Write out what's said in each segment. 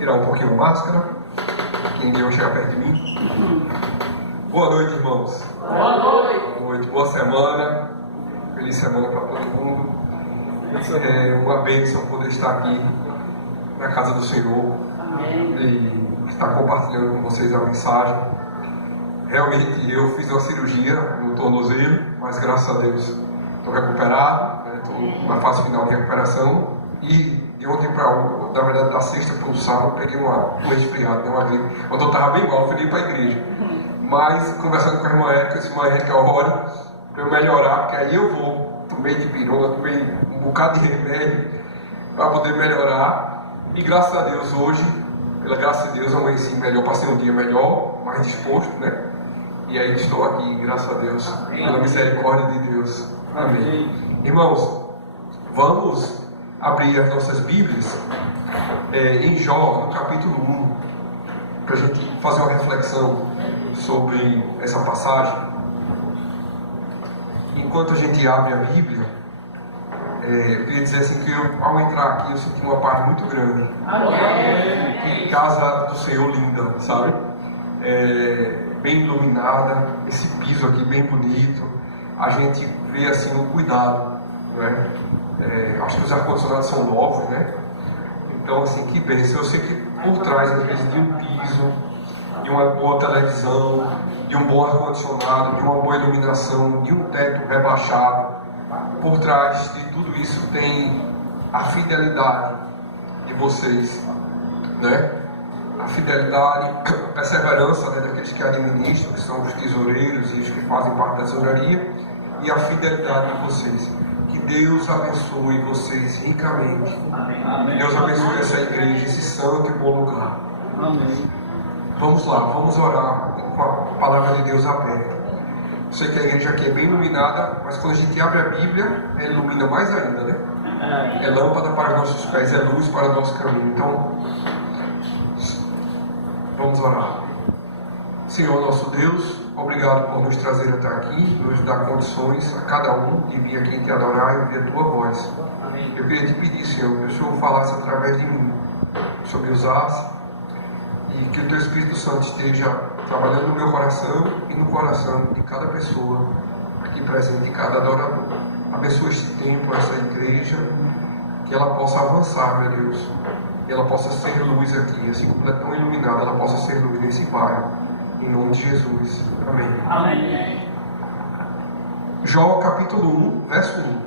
tirar um pouquinho a máscara, que ninguém vai chegar perto de mim. Boa noite, irmãos. Boa noite. Boa noite, boa semana. Feliz semana para todo mundo. É uma bênção poder estar aqui na casa do Senhor. Amém. E estar compartilhando com vocês a mensagem. Realmente eu fiz uma cirurgia no tornozelo, mas graças a Deus estou recuperado, estou na fase final de recuperação. E de ontem para hoje, na verdade da sexta para o sábado, peguei um resfriado, uma gripe. Quando eu estava bem mal, eu fui para a igreja. Mas conversando com a irmã Érica, eu disse: irmã Érica, ora para eu melhorar, porque aí eu vou. Tomei de pirona, tomei um bocado de remédio para poder melhorar. E graças a Deus hoje, pela graça de Deus, amanheci melhor, passei um dia melhor, mais disposto, né? E aí estou aqui, graças a Deus, pela misericórdia de Deus. Amém. Irmãos, vamos abrir as nossas Bíblias em Jó, no capítulo 1, para a gente fazer uma reflexão sobre essa passagem. Enquanto a gente abre a Bíblia, eu queria dizer assim que ao entrar aqui eu senti uma paz muito grande. Amém. Casa do Senhor linda, sabe? Bem iluminada, esse piso aqui bem bonito. A gente vê assim um cuidado, né? Acho que os ar-condicionados são novos, né? Então assim, que bênção. Eu sei que por trás às vezes de um piso, de uma boa televisão, de um bom ar-condicionado, de uma boa iluminação, de um teto rebaixado, por trás de tudo isso tem a fidelidade de vocês, né? A fidelidade, a perseverança, né, daqueles que administram, que são os tesoureiros e os que fazem parte da tesouraria, e a fidelidade de vocês. Que Deus abençoe vocês ricamente. Amém. Deus abençoe essa igreja, esse santo e bom lugar. Amém. Vamos lá, vamos orar com a palavra de Deus aberta. Eu sei que a igreja aqui é bem iluminada, mas quando a gente abre a Bíblia, ela ilumina mais ainda, né? É lâmpada para os nossos pés, é luz para o nosso caminho. Então, vamos orar. Senhor nosso Deus, obrigado por nos trazer até aqui, nos dar condições a cada um de vir aqui te adorar e ouvir a tua voz. Eu queria te pedir, Senhor, que o Senhor falasse através de mim, que o Senhor me usasse, e que o teu Espírito Santo esteja trabalhando no meu coração e no coração de cada pessoa aqui presente, de cada adorador. Abençoa este tempo, essa igreja, que ela possa avançar, meu Deus, que ela possa ser luz aqui, assim como ela é tão iluminada, ela possa ser luz nesse bairro, em nome de Jesus. Amém. Amém. Jó capítulo 1, verso 1.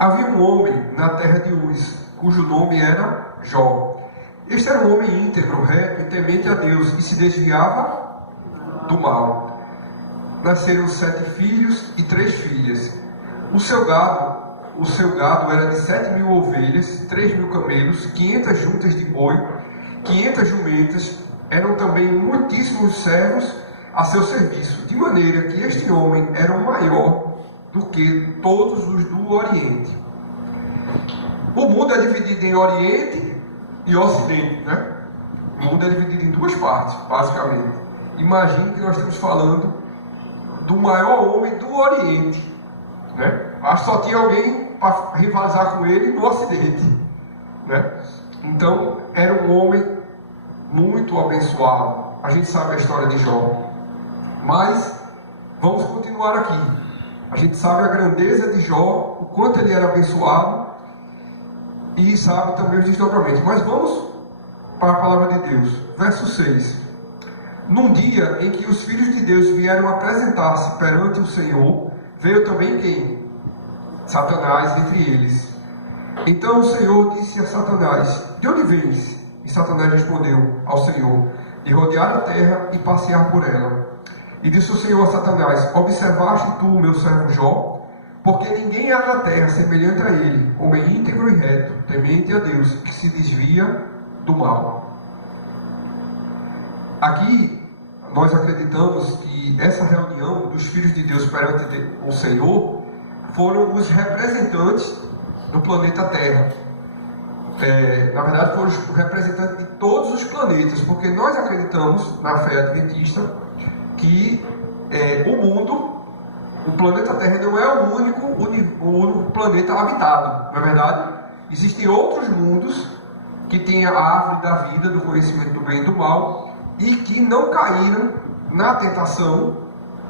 Havia um homem na terra de Uz, cujo nome era Jó. Este era um homem íntegro, reto e temente a Deus, e se desviava do mal. Nasceram 7 filhos e 3 filhas. O seu gado era de 7.000 ovelhas, 3.000 camelos, 500 juntas de boi, 500 jumentas. Eram também muitíssimos servos a seu serviço, de maneira que este homem era o maior do que todos os do Oriente. O mundo é dividido em Oriente e Ocidente, né? O mundo é dividido em 2 partes, basicamente. Imagine que nós estamos falando do maior homem do Oriente, né? Acho que só tinha alguém para rivalizar com ele no Ocidente, né? Então, era um homem muito abençoado. A gente sabe a história de Jó, mas vamos continuar aqui. A gente sabe a grandeza de Jó, o quanto ele era abençoado, e sabe também os desdobramentos. Mas vamos para a palavra de Deus. Verso 6. Num dia em que os filhos de Deus vieram apresentar-se perante o Senhor, veio também quem? Satanás entre eles. Então o Senhor disse a Satanás: de onde vens? E Satanás respondeu ao Senhor: de rodear a terra e passear por ela. E disse o Senhor a Satanás: observaste tu o meu servo Jó? Porque ninguém há na terra semelhante a ele, homem íntegro e reto, temente a Deus, que se desvia do mal. Aqui nós acreditamos que essa reunião dos filhos de Deus perante o Senhor foram os representantes do planeta Terra. Na verdade, foram os representantes de todos os planetas, porque nós acreditamos na fé adventista que o mundo, o planeta Terra não é o único planeta habitado. Na verdade, existem outros mundos que tinha a árvore da vida, do conhecimento do bem e do mal, e que não caíram na tentação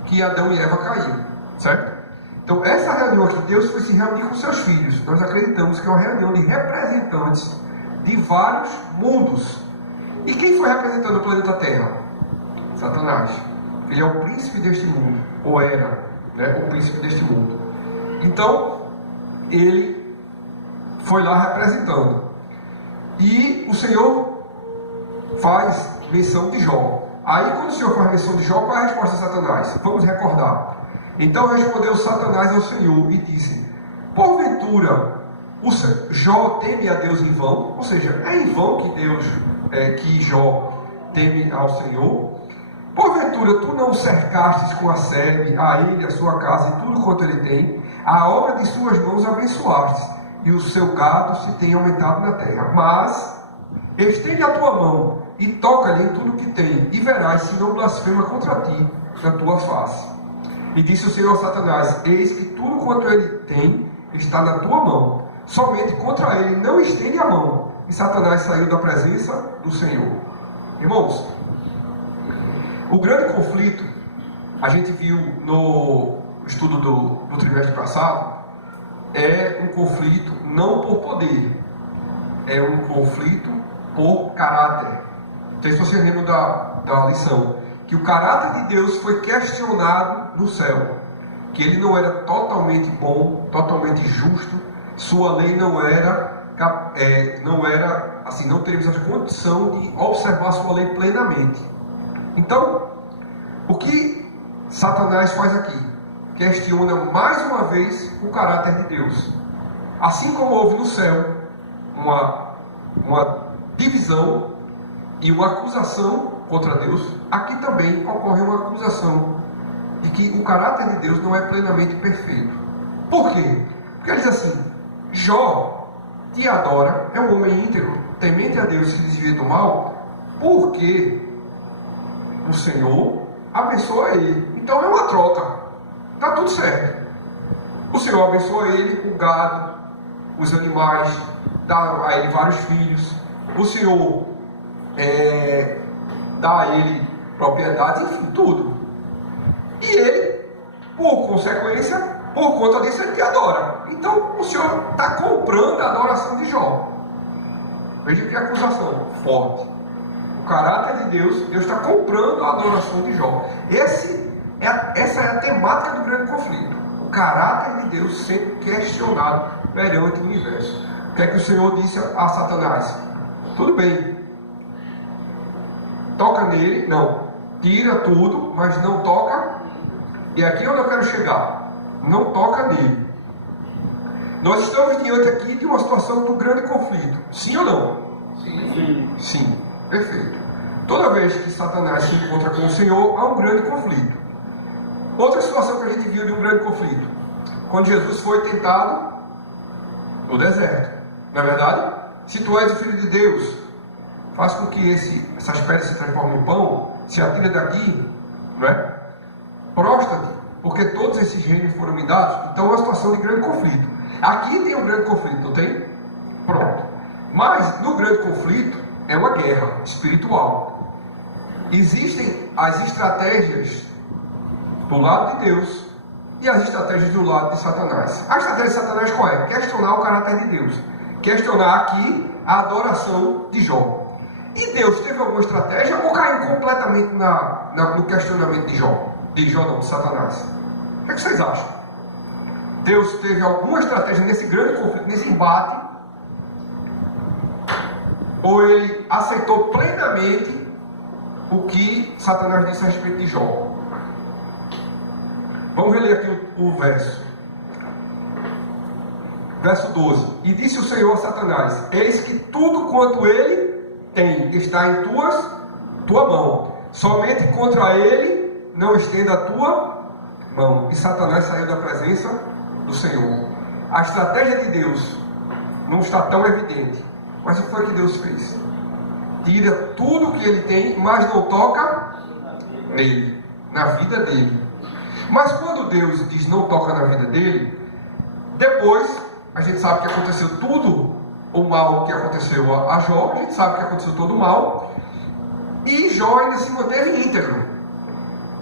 que Adão e Eva caíram, certo? Então, essa reunião aqui, Deus foi se reunir com seus filhos. Nós acreditamos que é uma reunião de representantes de vários mundos. E quem foi representando o planeta Terra? Satanás. Ele é o príncipe deste mundo, ou era, né, o príncipe deste mundo. Então, ele foi lá representando. E o Senhor faz menção de Jó. Aí, quando o Senhor faz menção de Jó, qual é a resposta de Satanás? Vamos recordar. Então respondeu Satanás ao Senhor e disse: porventura, Jó teme a Deus em vão? Ou seja, é em vão que Jó teme ao Senhor? Porventura, tu não o cercastes com a sebe, a ele, a sua casa e tudo quanto ele tem? A obra de suas mãos abençoastes, e o seu gado se tem aumentado na terra. Mas estende a tua mão e toca-lhe em tudo que tem, e verás se não blasfema contra ti na tua face. E disse o Senhor a Satanás: eis que tudo quanto ele tem está na tua mão, somente contra ele não estende a mão. E Satanás saiu da presença do Senhor. Irmãos, o grande conflito, a gente viu no estudo do trimestre passado, é um conflito não por poder, é um conflito por caráter. Não sei se você lembra da lição, que o caráter de Deus foi questionado no céu, que ele não era totalmente bom, totalmente justo, sua lei não era assim, não teríamos a condição de observar sua lei plenamente. Então, o que Satanás faz aqui? Questiona mais uma vez o caráter de Deus. Assim como houve no céu uma divisão e uma acusação contra Deus, aqui também ocorre uma acusação de que o caráter de Deus não é plenamente perfeito. Por quê? Porque ele diz assim: Jó te adora, é um homem íntegro, temente a Deus, se desvia do mal, porque o Senhor abençoa ele. Então é uma troca, está tudo certo. O Senhor abençoa ele, o gado, os animais, dá a ele vários filhos. O Senhor dá a ele propriedade, enfim, tudo. E ele, por consequência, por conta disso, ele te adora. Então o Senhor está comprando a adoração de Jó. Veja que acusação forte. O caráter de Deus está comprando a adoração de Jó. Essa é a temática do grande conflito. O caráter de Deus sendo questionado perante o universo. O que é que o Senhor disse a Satanás? Tudo bem, toca nele, não, tira tudo, mas não toca. E aqui é onde eu quero chegar: não toca nele. Nós estamos diante aqui de uma situação do grande conflito, sim ou não? Sim. Sim, perfeito. Toda vez que Satanás se encontra com o Senhor, há um grande conflito. Outra situação que a gente viu de um grande conflito, quando Jesus foi tentado no deserto. Na verdade, se tu és o Filho de Deus, faz com que essas pedras se transformem em pão, se atira daqui, não é? Prostra-te, porque todos esses reinos foram me dados. Então é uma situação de grande conflito. Aqui tem um grande conflito, não tem? Pronto. Mas no grande conflito é uma guerra espiritual. Existem as estratégias do lado de Deus e as estratégias do lado de Satanás. A estratégia de Satanás qual é? Questionar o caráter de Deus. Questionar aqui a adoração de Jó. E Deus teve alguma estratégia ou caiu completamente no questionamento de Jó? De Jó não, de Satanás. O que é que vocês acham? Deus teve alguma estratégia nesse grande conflito, nesse embate? Ou ele aceitou plenamente o que Satanás disse a respeito de Jó? Vamos reler aqui o verso. Verso 12. E disse o Senhor a Satanás: eis que tudo quanto ele tem está em tua mão. Somente contra ele não estenda a tua mão. E Satanás saiu da presença do Senhor. A estratégia de Deus não está tão evidente. Mas o que foi que Deus fez? Tira tudo que ele tem, mas não toca nele, na vida dele. Mas quando Deus diz não toca na vida dele, depois a gente sabe que aconteceu tudo o mal que aconteceu a Jó, a gente sabe que aconteceu todo o mal, e Jó ainda se manteve íntegro.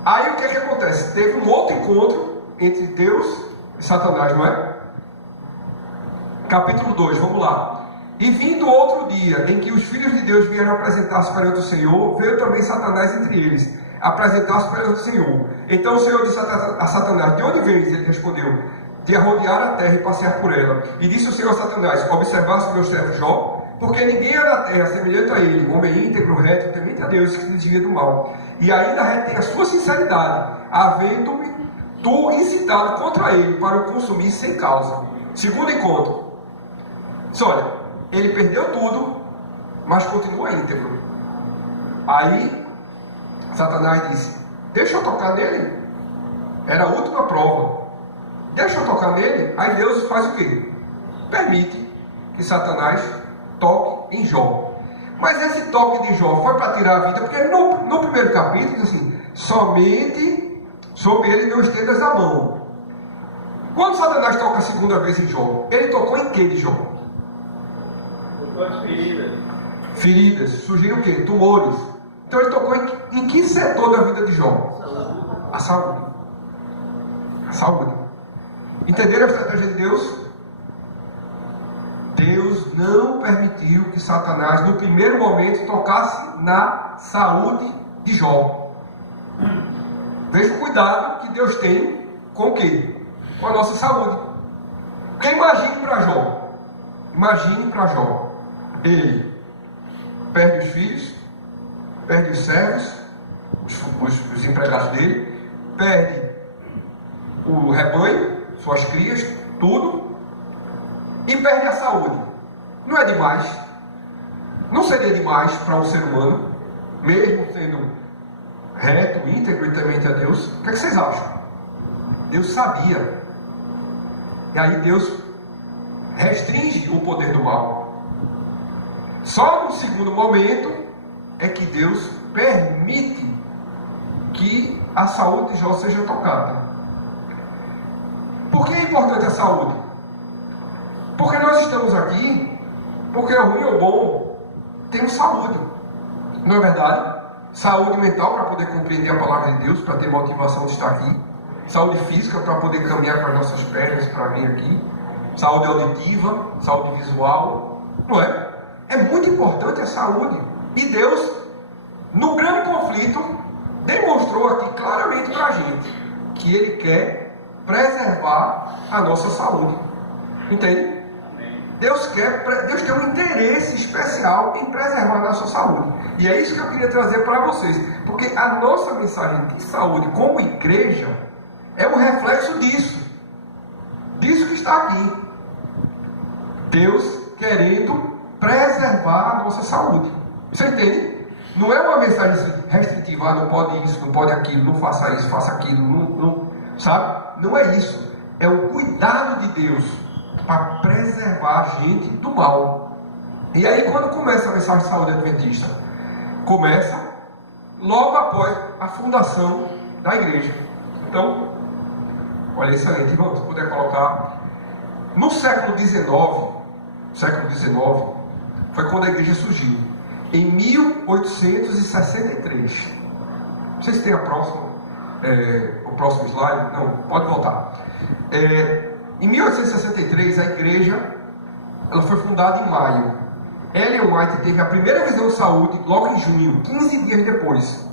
Aí o que é que acontece? Teve um outro encontro entre Deus e Satanás, não é? Capítulo 2, vamos lá. E vindo outro dia, em que os filhos de Deus vieram apresentar-se perante o Senhor, veio também Satanás entre eles, apresentar-se perante o Senhor. Então o Senhor disse a Satanás: de onde vens? Ele respondeu: de arrodear a terra e passear por ela. E disse o Senhor a Satanás: observaste meu servo Jó? Porque ninguém há na terra semelhante a ele, homem íntegro, reto, temente a Deus, que se desvia do mal. E ainda retém a sua sinceridade, havendo-me tu incitado contra ele para o consumir sem causa. Segundo encontro. Diz: olha, ele perdeu tudo, mas continua íntegro. Aí Satanás disse: deixa eu tocar nele. Era a última prova. Deixa eu tocar nele. Aí Deus faz o quê? Permite que Satanás toque em Jó. Mas esse toque de Jó foi para tirar a vida, porque no primeiro capítulo diz assim: somente sobre ele não estendas a mão. Quando Satanás toca a segunda vez em Jó, ele tocou em que de Jó? Feridas. Feridas. Surgiram o quê? Tumores. Então ele tocou em que setor da vida de Jó? A saúde. A saúde. Entenderam a estratégia de Deus? Deus não permitiu que Satanás, no primeiro momento, tocasse na saúde de Jó. Veja o cuidado que Deus tem com o quê? Com a nossa saúde. Porque imagine para Jó. Imagine para Jó. Ele perde os filhos, perde os servos, os empregados dele, perde o rebanho, suas crias, tudo, e perde a saúde. Não é demais? Não seria demais para um ser humano, mesmo sendo reto, íntegro e temente a Deus? O que é que vocês acham? Deus sabia. E aí Deus restringe o poder do mal. Só no segundo momento é que Deus permite que a saúde de Jó seja tocada. Por que é importante a saúde? Porque nós estamos aqui, porque é ruim ou bom, temos saúde. Não é verdade? Saúde mental para poder compreender a palavra de Deus, para ter motivação de estar aqui. Saúde física para poder caminhar com as nossas pernas para vir aqui. Saúde auditiva, saúde visual. Não é? É muito importante a saúde. E Deus, no grande conflito, demonstrou aqui claramente para a gente que Ele quer preservar a nossa saúde. Entende? Deus tem um interesse especial em preservar a nossa saúde. E é isso que eu queria trazer para vocês. Porque a nossa mensagem de saúde como igreja é um reflexo disso. Disso que está aqui. Deus querendo preservar a nossa saúde. Você entende? Não é uma mensagem restritiva: não pode isso, não pode aquilo, não faça isso, faça aquilo, não, sabe? Não é isso. É o cuidado de Deus para preservar a gente do mal. E aí, quando começa a mensagem de saúde adventista? Começa logo após a fundação da igreja. Então, olha, excelente. Vamos poder colocar. No século XIX, foi quando a igreja surgiu. Em 1863. Vocês têm o próximo slide? Não, pode voltar. Em 1863, a igreja ela foi fundada em maio. Ellen White teve a primeira visão de saúde logo em junho, 15 dias depois.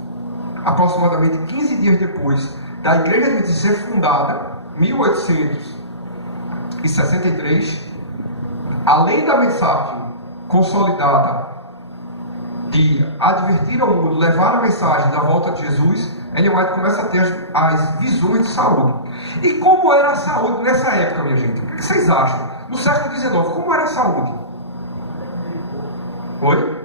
Aproximadamente 15 dias depois da igreja adventista ser fundada, 1863, além da mensagem consolidada de advertir ao mundo, levar a mensagem da volta de Jesus, Ellen White começa a ter as visões de saúde. E como era a saúde nessa época, minha gente? O que vocês acham? No século XIX, como era a saúde? Oi?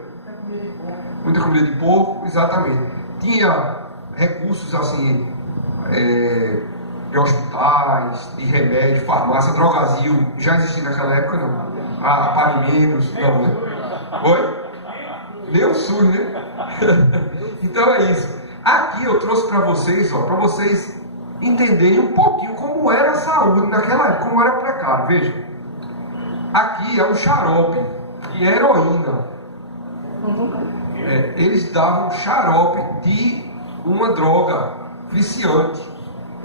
Muita comida de porco, exatamente. Tinha recursos assim, de hospitais, de remédio, farmácia, drogazil. Já existia naquela época, não? Aparelhos, não, né? Oi? Nem o SUS, né? Então é isso. Aqui eu trouxe para vocês, para vocês entenderem um pouquinho como era a saúde naquela época, como era precário. Veja, aqui é um xarope de heroína. Eles davam xarope de uma droga viciante.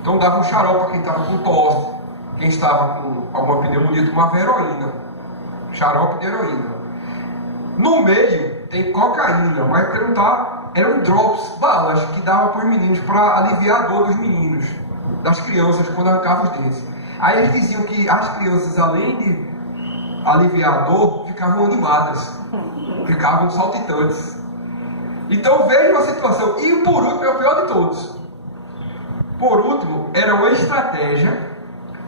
Então davam xarope para quem estava com tosse, quem estava com alguma pneumonia tomava heroína. Xarope de heroína. No meio tem cocaína, mas perguntar, eram drops, balas que davam para os meninos para aliviar a dor dos meninos, das crianças quando arrancavam os dentes. Aí eles diziam que as crianças, além de aliviar a dor, ficavam animadas, ficavam saltitantes. Então veja a situação. E por último, é o pior de todos. Por último, era uma estratégia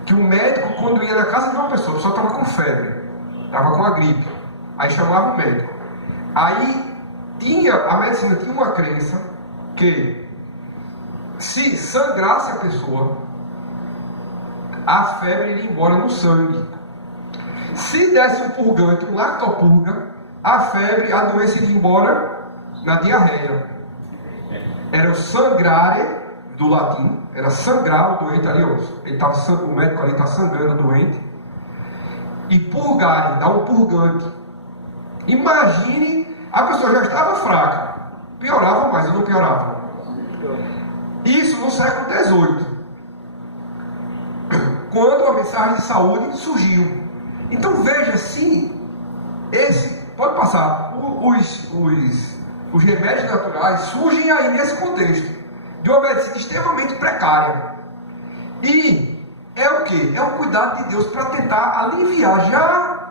que o médico, quando ia na casa de uma pessoa, a pessoa estava com febre, estava com a gripe, aí chamava o médico. Aí a medicina tinha uma crença que se sangrasse a pessoa, a febre iria embora no sangue. Se desse um purgante, um lactopurga, a febre, a doença iria embora na diarreia. Era o sangrare, do latim, era sangrar o doente ali, o médico ali está sangrando o doente. E purgare, dá um purgante. Imagine, a pessoa já estava fraca, piorava mais ou não piorava? Isso no século XVIII, quando a mensagem de saúde surgiu. Então veja se pode passar, os remédios naturais surgem aí nesse contexto de uma medicina extremamente precária. E é o que? É o cuidado de Deus para tentar aliviar. Já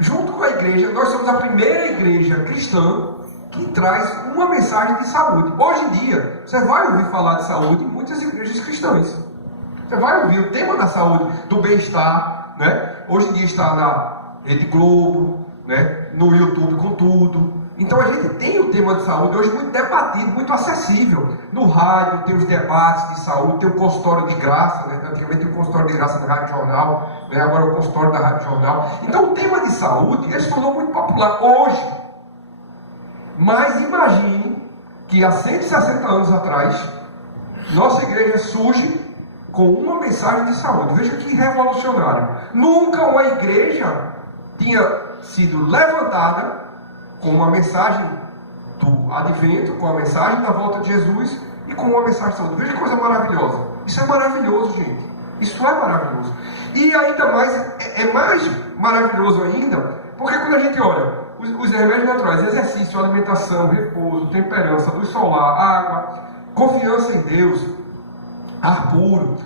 junto com a igreja, nós somos a primeira igreja cristã que traz uma mensagem de saúde. Hoje em dia, você vai ouvir falar de saúde em muitas igrejas cristãs. Você vai ouvir o tema da saúde, do bem-estar, né? Hoje em dia está na Rede Globo, né? No YouTube com tudo. Então a gente tem o tema de saúde hoje muito debatido, muito acessível. No rádio tem os debates de saúde, tem o consultório de graça, né? Antigamente tem o consultório de graça da Rádio Jornal, né? Agora o consultório da Rádio Jornal. Então o tema de saúde, ele se tornou muito popular hoje. Mas imagine que há 160 anos atrás, nossa igreja surge com uma mensagem de saúde. Veja que revolucionário. Nunca uma igreja tinha sido levantada com uma mensagem do advento, com a mensagem da volta de Jesus e com uma mensagem de saúde. Veja que coisa maravilhosa. Isso é maravilhoso, gente. Isso é maravilhoso. E ainda mais, é mais maravilhoso ainda, porque quando a gente olha os remédios naturais, exercício, alimentação, repouso, temperança, luz solar, água, confiança em Deus, ar puro,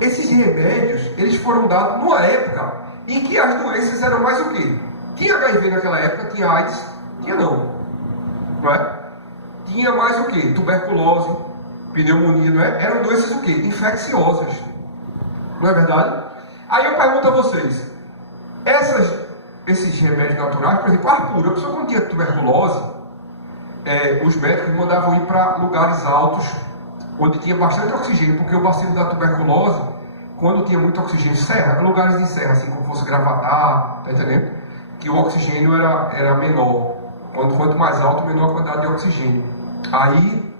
esses remédios, eles foram dados numa época em que as doenças eram mais o quê? Tinha HIV naquela época, tinha AIDS, tinha não é? Tinha mais o quê? Tuberculose, pneumonia, não é? Eram doenças o quê? Infecciosas, não é verdade? Aí eu pergunto a vocês, esses remédios naturais, por exemplo, ar puro, a pessoa quando tinha tuberculose, os médicos mandavam ir para lugares altos, onde tinha bastante oxigênio, porque o bacilo da tuberculose, quando tinha muito oxigênio, serra, lugares de serra, assim como fosse Gravatar, tá entendendo? Que o oxigênio era menor. Quanto mais alto, menor a quantidade de oxigênio. Aí,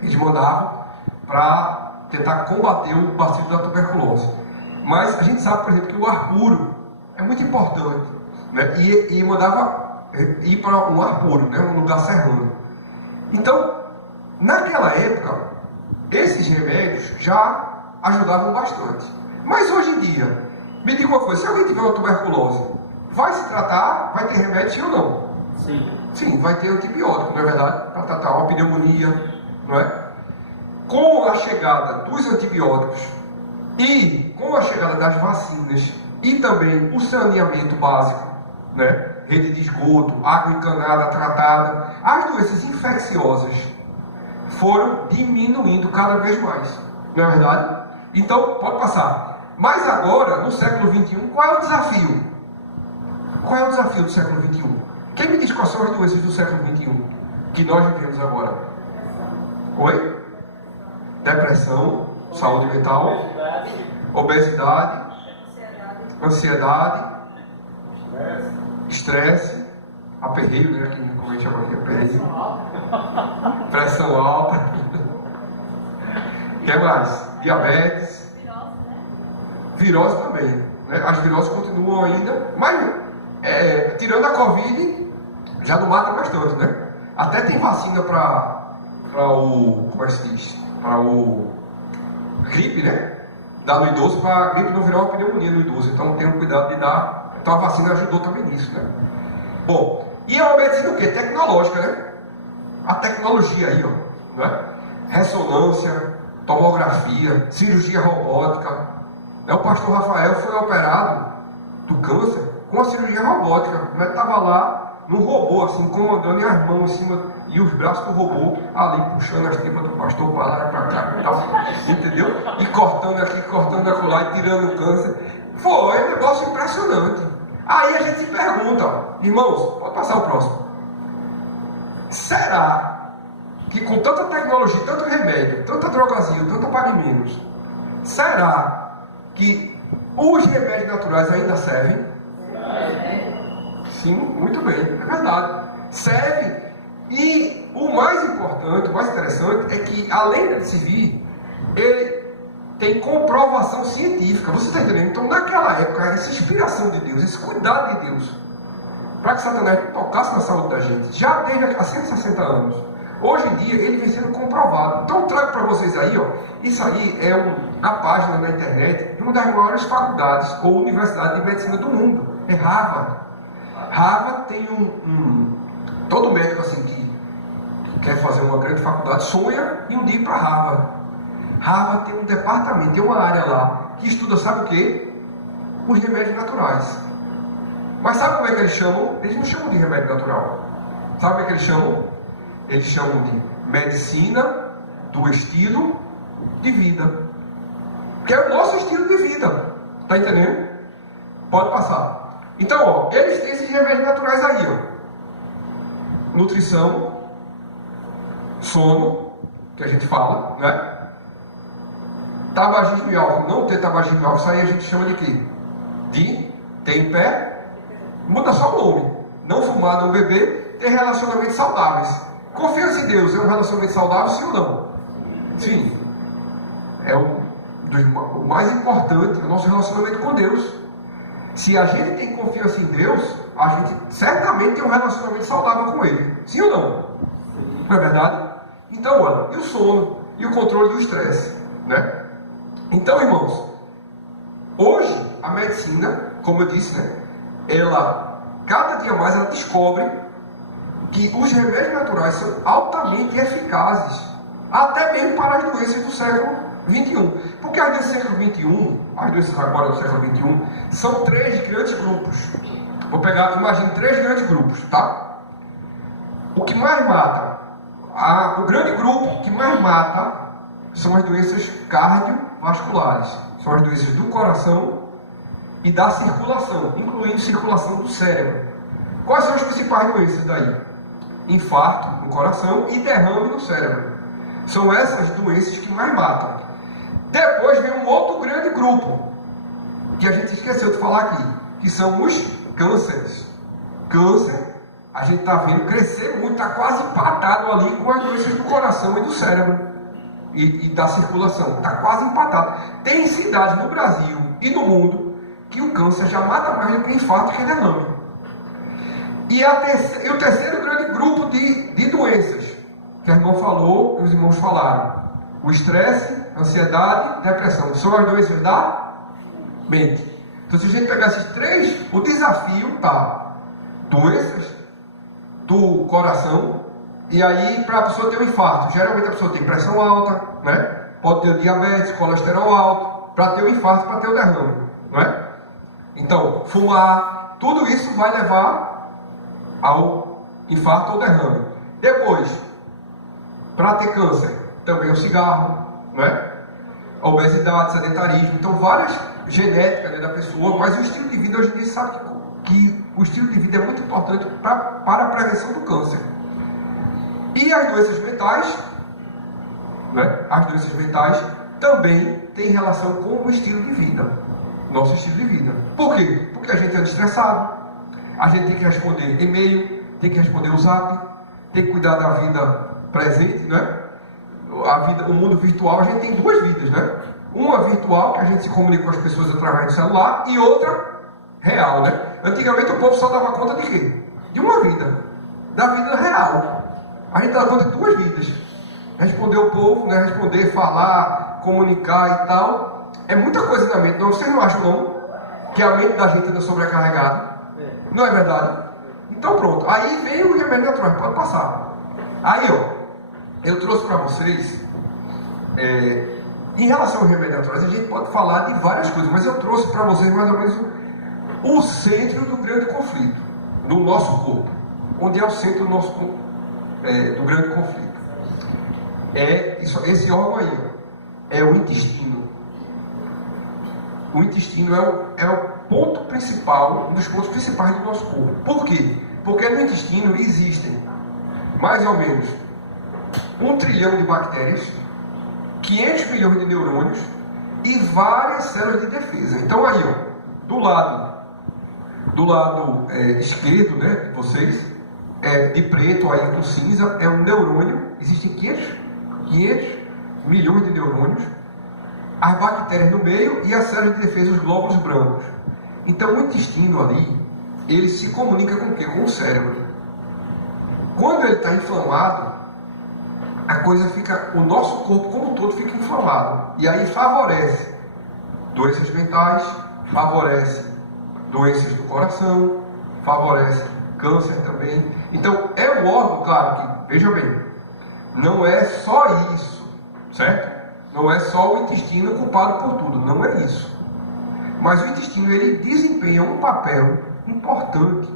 eles mandavam para tentar combater o bacilo da tuberculose. Mas a gente sabe, por exemplo, que o ar puro é muito importante, né? E mandava ir para um ar puro, né? Um lugar serrano. Então, naquela época, esses remédios já ajudavam bastante. Mas hoje em dia, me diga uma coisa, se alguém tiver uma tuberculose, vai se tratar, vai ter remédio sim ou não? Sim. Sim, vai ter antibiótico, não é verdade? Para tratar uma pneumonia, não é? Com a chegada dos antibióticos e com a chegada das vacinas e também o saneamento básico, né? Rede de esgoto, água encanada, tratada, as doenças infecciosas foram diminuindo cada vez mais, não é verdade? Então, pode passar. Mas agora, no século XXI, qual é o desafio? Qual é o desafio do século XXI? Quem me diz quais são as doenças do século XXI que nós vivemos agora? Oi? Depressão, saúde mental, obesidade, ansiedade, estresse, aperreio, né? Como a gente chama aqui, aperreio. Pressão alta. O que mais? Diabetes. Virose também. Né? As viroses continuam ainda, mas tirando a Covid, já não mata bastante, né? Até tem vacina para o, como é que se diz? Para o gripe, né? Dá no idoso para a gripe não virar uma pneumonia no idoso. Então tenham cuidado de dar. Então a vacina ajudou também nisso, né? Bom, e é uma medicina o quê? Tecnológica, né? A tecnologia aí, ó, né? Ressonância, tomografia, cirurgia robótica. O pastor Rafael foi operado do câncer com a cirurgia robótica. Né? Estava lá num robô, assim, comandando, e as mãos em cima e os braços do robô ali, puxando as tripas do pastor para lá e para cá e tal, entendeu? E cortando aqui, cortando acolá e tirando o câncer. Foi um negócio impressionante. Aí a gente se pergunta, ó, irmãos, pode passar o próximo. Será que com tanta tecnologia, tanto remédio, tanta drogazil, tanta pague menos, será que os remédios naturais ainda servem? Sim, muito bem, é verdade. Serve. E o mais importante, o mais interessante é que, além de servir, ele tem comprovação científica. Você está entendendo? Então, naquela época, essa inspiração de Deus, esse cuidado de Deus, para que Satanás não tocasse na saúde da gente, já desde há 160 anos. Hoje em dia, ele vem sendo comprovado. Então, eu trago para vocês aí, ó, isso aí é a página na internet de uma das maiores faculdades ou universidades de medicina do mundo. É Harvard. Harvard tem todo médico assim que quer fazer uma grande faculdade sonha em um dia ir para Harvard. Harvard tem um departamento, tem uma área lá que estuda, sabe o quê? Os remédios naturais. Mas sabe como é que eles chamam? Eles não chamam de remédio natural. Sabe como é que eles chamam? Eles chamam de medicina do estilo de vida. Que é o nosso estilo de vida. Tá entendendo? Pode passar. Então, ó, eles têm esses remédios naturais aí, ó. Nutrição, sono, que a gente fala, né? Tabagismo e álcool. Não ter tabagismo e álcool, isso aí a gente chama de quê? De ter em pé, muda só o nome. Não fumar, não beber, ter relacionamentos saudáveis. Confiança em Deus é um relacionamento saudável, sim ou não? Sim. É o mais importante, é o nosso relacionamento com Deus. Se a gente tem confiança em Deus, a gente certamente tem um relacionamento saudável com Ele. Sim ou não? Não é verdade? Então, olha, e o sono, e o controle do estresse, né? Então, irmãos, hoje a medicina, como eu disse, né? Ela, cada dia mais, ela descobre que os remédios naturais são altamente eficazes, até mesmo para as doenças do século XXI. Porque as doenças do século XXI, as doenças agora do século XXI, são 3 grandes grupos. Vou pegar, imagine 3 grandes grupos, tá? O que mais mata, o grande grupo que mais mata são as doenças cardiovasculares. São as doenças do coração e da circulação, incluindo circulação do cérebro. Quais são as principais doenças daí? Infarto no coração e derrame no cérebro. São essas doenças que mais matam. Depois vem um outro grande grupo, que a gente esqueceu de falar aqui, que são os cânceres. Câncer, a gente está vendo crescer muito, está quase empatado ali com as doenças do coração e do cérebro e da circulação. Está quase empatado. Tem cidades no Brasil e no mundo que o câncer já mata mais do que infarto que derrame. E o terceiro grande grupo de doenças, que a irmã falou e os irmãos falaram: o estresse, ansiedade, depressão. São as doenças da mente. Então, se a gente pegar esses 3, o desafio tá doenças do coração. E aí, para a pessoa ter um infarto, geralmente a pessoa tem pressão alta, né? Pode ter diabetes, colesterol alto, para ter o infarto, para ter o derrame, não é? Então, fumar, tudo isso vai levar ao infarto ou derrame. Depois, para ter câncer, também o cigarro, não é? A obesidade, sedentarismo, então várias genéticas, né, da pessoa, mas o estilo de vida hoje em dia sabe que o estilo de vida é muito importante para a prevenção do câncer. E as doenças mentais, né? As doenças mentais também têm relação com o estilo de vida, nosso estilo de vida. Por quê? Porque a gente anda estressado, a gente tem que responder e-mail, tem que responder o zap, tem que cuidar da vida presente, né? O mundo virtual, a gente tem 2 vidas, né? Uma virtual, que a gente se comunica com as pessoas através do celular, e outra real, né? Antigamente o povo só dava conta de quê? De uma vida, da vida real. A gente dá conta de 2 vidas. Responder o povo, né? Responder, falar, comunicar e tal. É muita coisa na mente. Não, vocês não acham não? Que a mente da gente anda sobrecarregada? Não é verdade? Então pronto. Aí vem o remédio natural, pode passar. Aí ó, eu trouxe para vocês, em relação ao remédio natural, a gente pode falar de várias coisas, mas eu trouxe para vocês mais ou menos o centro do grande conflito, do nosso corpo. Onde é o centro do nosso do grande conflito? Esse órgão aí, ó, é o intestino. O intestino é o ponto principal, um dos pontos principais do nosso corpo. Por quê? Porque no intestino existem mais ou menos 1 trilhão de bactérias, 500 milhões de neurônios e várias células de defesa. Então aí, ó, do lado esquerdo, né, de vocês, de preto aí com cinza, é um neurônio. Existem 500 milhões de neurônios, as bactérias no meio e as células de defesa, os glóbulos brancos. Então o intestino ali, ele se comunica com o quê? Com o cérebro. Quando ele está inflamado, a coisa fica, o nosso corpo como um todo fica inflamado. E aí favorece doenças mentais, favorece doenças do coração, favorece câncer também. Então é um órgão, claro que, veja bem, não é só isso, certo? Não é só o intestino culpado por tudo, não é isso. Mas o intestino, ele desempenha um papel importante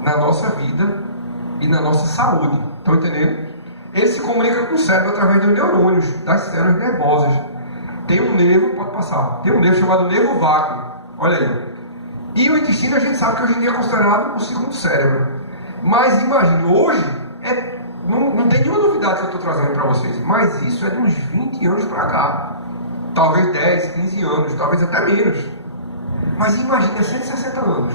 na nossa vida e na nossa saúde. Estão entendendo? Ele se comunica com o cérebro através dos neurônios, das células nervosas. Tem um nervo, pode passar, tem um nervo chamado nervo vago. Olha aí. E o intestino a gente sabe que hoje em dia é considerado o segundo cérebro. Mas imagine, hoje, não tem nenhuma novidade que eu estou trazendo para vocês. Mas isso é de uns 20 anos para cá. Talvez 10, 15 anos, talvez até menos. Mas imagine, é 160 anos.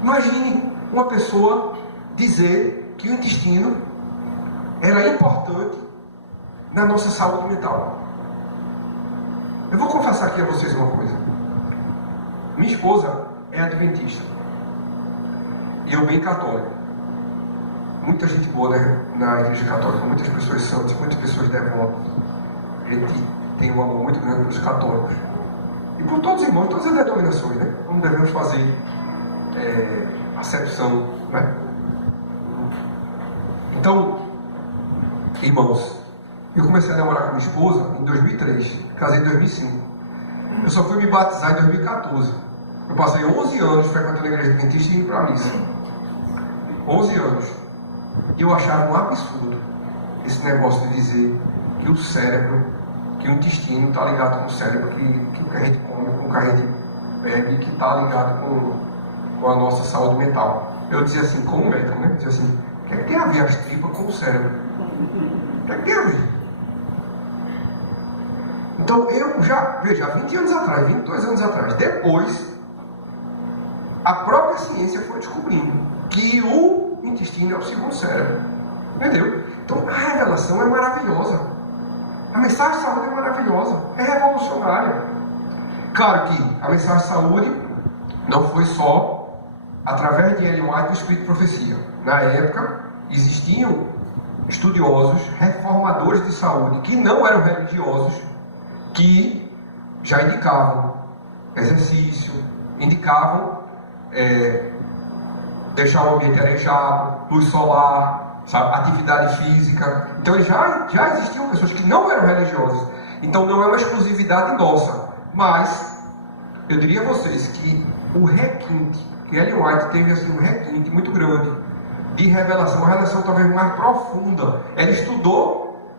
Imagine uma pessoa dizer que o intestino era importante na nossa saúde mental. Eu vou confessar aqui a vocês uma coisa. Minha esposa é adventista. E eu bem católico. Muita gente boa, né, na igreja católica, muitas pessoas santas, muitas pessoas devotas. A gente tem um amor muito grande pelos católicos. E por todos os irmãos, todas as denominações, né? Não devemos fazer acepção, né? Então, irmãos, eu comecei a namorar com minha esposa em 2003, casei em 2005. Eu só fui me batizar em 2014. Eu passei 11 anos frequentando a igreja adventista e indo para a missa. 11 anos. E eu achava um absurdo esse negócio de dizer que o cérebro, que o intestino está ligado com o cérebro, que o que a gente come, com o que a gente bebe, que está ligado com a nossa saúde mental. Eu dizia assim, como médico, né? Eu dizia assim, o que é que tem a ver as tripas com o cérebro? O que é que tem a ver? Então eu já, veja, 20 anos atrás, 22 anos atrás, depois, a própria ciência foi descobrindo que o intestino é o segundo cérebro. Entendeu? Então a revelação é maravilhosa. A mensagem de saúde é maravilhosa. É revolucionária. Claro que a mensagem de saúde não foi só através de Ellen White do Espírito de Profecia. Na época, existiam estudiosos, reformadores de saúde, que não eram religiosos, que já indicavam exercício, indicavam deixar o ambiente arejado, luz solar, sabe, atividade física. Então já existiam pessoas que não eram religiosas. Então não é uma exclusividade nossa. Mas eu diria a vocês que o requinte, que Ellen White teve assim, um requinte muito grande de revelação, uma revelação talvez mais profunda. Ela estudou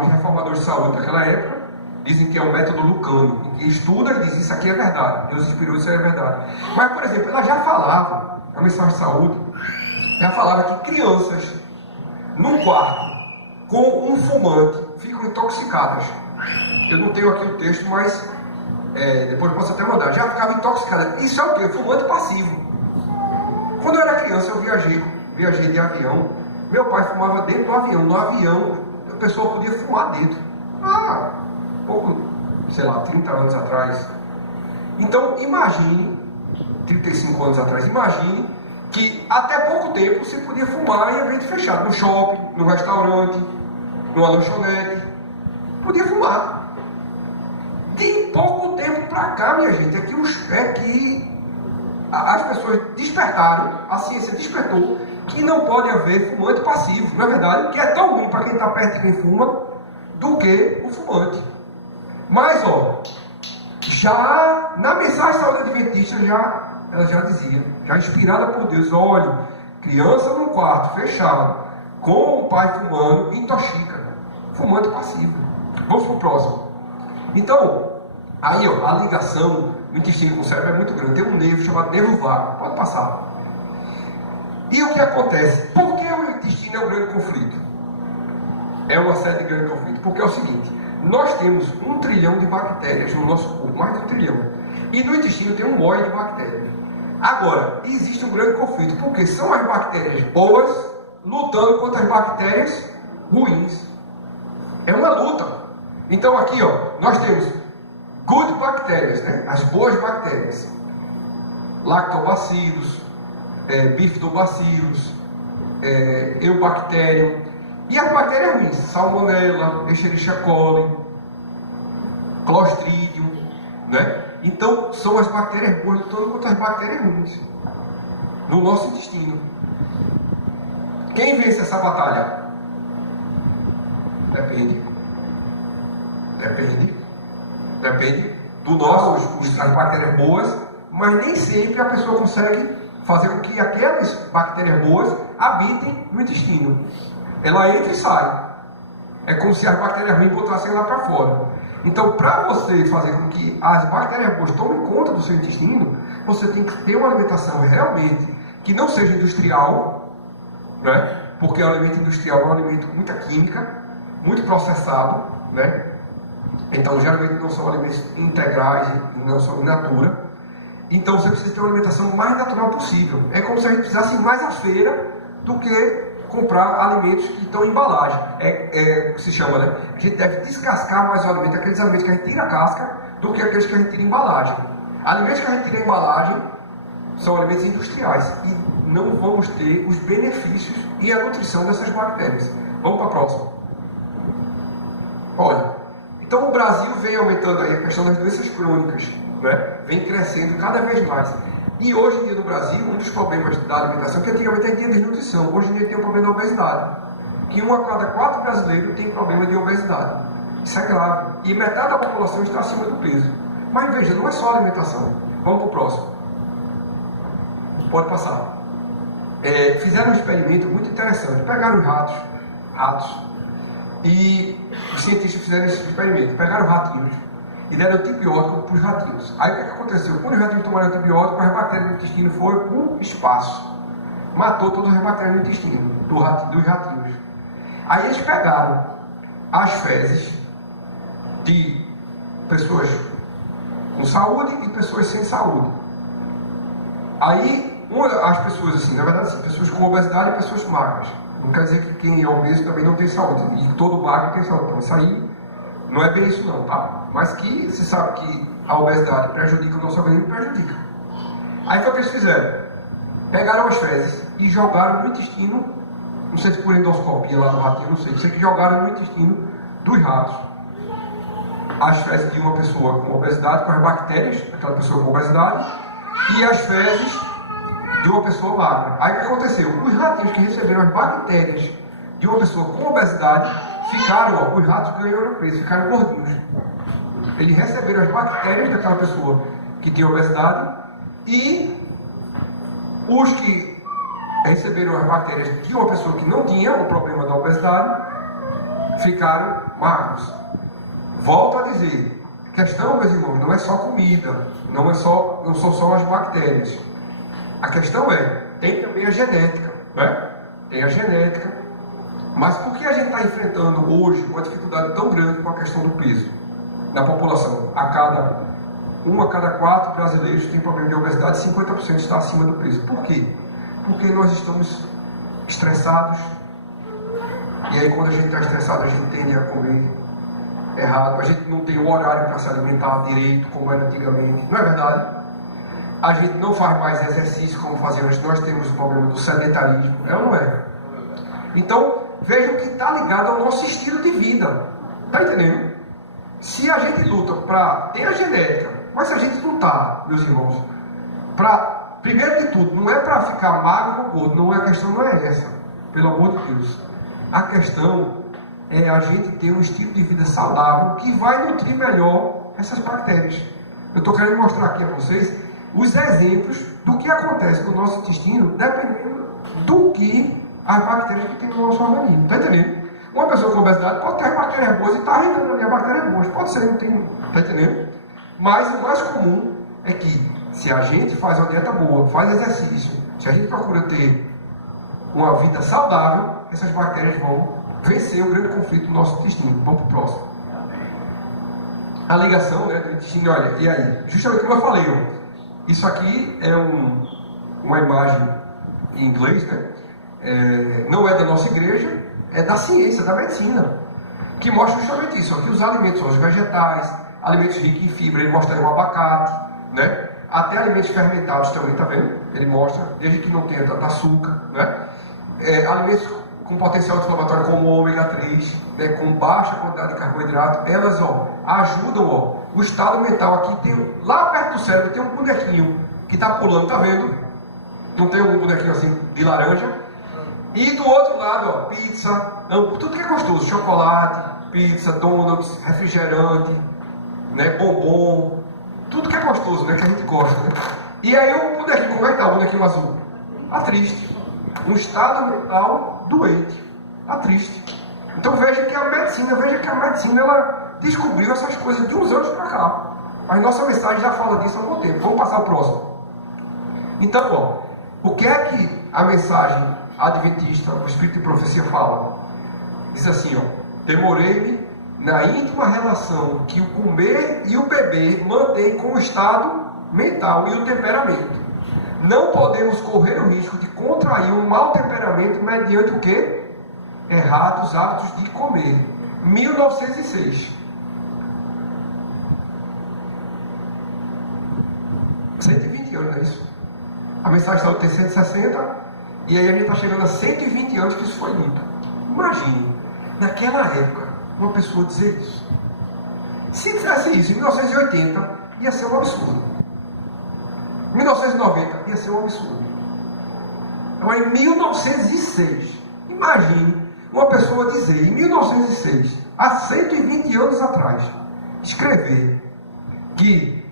os reformadores de saúde daquela época. Dizem que é o método Lucano, em que estuda e diz isso aqui é verdade, Deus inspirou, isso é verdade. Mas, por exemplo, ela já falava, a mensagem de saúde, já falava que crianças, num quarto, com um fumante, ficam intoxicadas. Eu não tenho aqui o texto, mas depois eu posso até mandar. Já ficava intoxicada. Isso é o quê? Fumante passivo. Quando eu era criança, eu viajei de avião. Meu pai fumava dentro do avião. No avião, a pessoa podia fumar dentro. Pouco, sei lá, 30 anos atrás. Então, imagine, 35 anos atrás, imagine que até pouco tempo você podia fumar em ambiente fechado, no shopping, no restaurante, numa lanchonete. Podia fumar. De pouco tempo para cá, minha gente, é que as pessoas despertaram, a ciência despertou, que não pode haver fumante passivo. Na verdade, que é tão ruim para quem está perto de quem fuma, do que o fumante. Mas, ó, já na mensagem da saúde adventista, ela já dizia, já inspirada por Deus, olha, criança num quarto fechado, com o pai fumando, intoxica. Fumante passivo. Vamos para o próximo. Então, aí, ó, a ligação no intestino com o cérebro é muito grande. Tem um nervo chamado nervo vago. Pode passar. E o que acontece? Por que o intestino é um grande conflito? É uma série de grandes conflitos. Porque é o seguinte, nós temos 1 trilhão de bactérias no nosso corpo, mais de 1 trilhão. E no intestino tem um monte de bactérias. Agora, existe um grande conflito, porque são as bactérias boas lutando contra as bactérias ruins. É uma luta. Então aqui, ó, nós temos good bactérias, né? As boas bactérias. Lactobacillus, bifidobacillus, eubacterium. E as bactérias ruins, salmonella, escherichia coli, clostridium, né? Então, são as bactérias boas lutando contra as bactérias ruins no nosso intestino. Quem vence essa batalha? Depende do nosso, as bactérias boas, mas nem sempre a pessoa consegue fazer com que aquelas bactérias boas habitem no intestino. Ela entra e sai. É como se as bactérias ruins botassem lá para fora. Então, para você fazer com que as bactérias boas tomem conta do seu intestino, você tem que ter uma alimentação realmente que não seja industrial, né? Porque o alimento industrial é um alimento com muita química, muito processado, né? Então, geralmente não são alimentos integrais, não são in natura. Então, você precisa ter uma alimentação mais natural possível. É como se a gente precisasse ir mais à feira do que comprar alimentos que estão em embalagem. É o que se chama, né? A gente deve descascar mais o alimento, aqueles alimentos que a gente tira a casca, do que aqueles que a gente tira em embalagem. Alimentos que a gente tira em embalagem são alimentos industriais e não vamos ter os benefícios e a nutrição dessas bactérias. Vamos para a próxima. Olha, então o Brasil vem aumentando aí a questão das doenças crônicas, né? Vem crescendo cada vez mais. E hoje em dia no Brasil, um dos problemas da alimentação, que antigamente a gente tinha desnutrição, hoje em dia tem o problema da obesidade. E 1 a cada 4 brasileiros tem problema de obesidade. Isso é grave. E metade da população está acima do peso. Mas veja, não é só alimentação. Vamos para o próximo. Pode passar. Fizeram um experimento muito interessante. Pegaram ratos, e os cientistas fizeram esse experimento. Pegaram ratinhos e deram antibiótico para os ratinhos. Aí o que aconteceu? Quando os ratinhos tomaram antibiótico, as bactérias do intestino foram para o espaço. Matou todas as bactérias do intestino, dos ratinhos. Aí eles pegaram as fezes de pessoas com saúde e pessoas sem saúde. Aí, as pessoas assim, na verdade, pessoas com obesidade e pessoas magras. Não quer dizer que quem é obeso também não tem saúde. E todo magro tem saúde. Então, isso aí não é bem isso não, tá? Mas que se sabe que a obesidade prejudica o nosso organismo, prejudica. Aí foi o que eles fizeram. Pegaram as fezes e jogaram no intestino, não sei se por endoscopia lá no ratinho, não sei que jogaram no intestino dos ratos. As fezes de uma pessoa com obesidade, com as bactérias daquela pessoa com obesidade, e as fezes de uma pessoa magra. Aí o que aconteceu? Os ratinhos que receberam as bactérias de uma pessoa com obesidade ficaram, os ratos ganharam peso, ficaram gordinhos. Eles receberam as bactérias daquela pessoa que tinha obesidade e os que receberam as bactérias de uma pessoa que não tinha o problema da obesidade ficaram magros. Volto a dizer, a questão, meus irmãos, não é só comida, não são só as bactérias. A questão tem também a genética, né? Tem a genética. Mas por que a gente está enfrentando hoje uma dificuldade tão grande com a questão do peso na população? 1 a cada 4 brasileiros tem problema de obesidade e 50% está acima do peso. Por quê? Porque nós estamos estressados. E aí quando a gente está estressado, a gente tende a comer errado, a gente não tem o horário para se alimentar direito, como era antigamente, não é verdade? A gente não faz mais exercício como fazíamos, nós temos o problema do sedentarismo, é ou não é? Então, vejam que está ligado ao nosso estilo de vida, está entendendo? Se a gente luta para ter a genética, mas se a gente lutar, meus irmãos, para, primeiro de tudo, não é para ficar magro ou gordo, a questão não é essa, pelo amor de Deus. A questão é a gente ter um estilo de vida saudável que vai nutrir melhor essas bactérias. Eu estou querendo mostrar aqui a vocês os exemplos do que acontece no nosso intestino, dependendo do que as bactérias que tem no nosso organismo. Está entendendo? Uma pessoa com obesidade pode ter bactérias boas e está arrancando ali as bactérias boas. Pode ser, não tem. Está entendendo? Mas o mais comum é que, se a gente faz uma dieta boa, faz exercício, se a gente procura ter uma vida saudável, essas bactérias vão vencer o grande conflito do nosso intestino. Vamos para o próximo. A ligação, né, do intestino, olha, e aí? Justamente como eu falei, ó, isso aqui é uma imagem em inglês, né? Não é da nossa igreja, é da ciência, da medicina, que mostra justamente isso, ó, que os alimentos são os vegetais, alimentos ricos em fibra, ele mostra aí o abacate, né? Até alimentos fermentados também, tá vendo? Ele mostra, desde que não tenha tanto açúcar, né? Alimentos com potencial inflamatório como o ômega 3, né, com baixa quantidade de carboidrato, elas, ó, ajudam, ó, o estado mental. Aqui tem, lá perto do cérebro tem um bonequinho que está pulando, tá vendo? Não tem um bonequinho assim de laranja? E do outro lado, ó, pizza, tudo que é gostoso, chocolate, pizza, donuts, refrigerante, né, bombom, tudo que é gostoso, né, que a gente gosta, né? E aí o bonequinho, como é que tá o bonequinho azul? Tá triste. Um estado mental doente. Tá triste. Então veja que a medicina, ela descobriu essas coisas de uns anos para cá. Mas nossa mensagem já fala disso há algum tempo. Vamos passar ao próximo. Então, ó, o que é que a mensagem adventista, o Espírito de Profecia fala? Diz assim, ó: demorei-me na íntima relação que o comer e o beber mantém com o estado mental e o temperamento. Não podemos correr o risco de contrair um mau temperamento mediante o quê? Errados hábitos de comer. 1906. 120 anos, não é isso? A mensagem saiu de 160 e aí a gente está chegando a 120 anos que isso foi dito. Imagine, naquela época, uma pessoa dizer isso. Se dissesse isso em 1980, ia ser um absurdo. 1990 ia ser um absurdo. Agora, em 1906, imagine uma pessoa dizer, em 1906, há 120 anos atrás, escrever que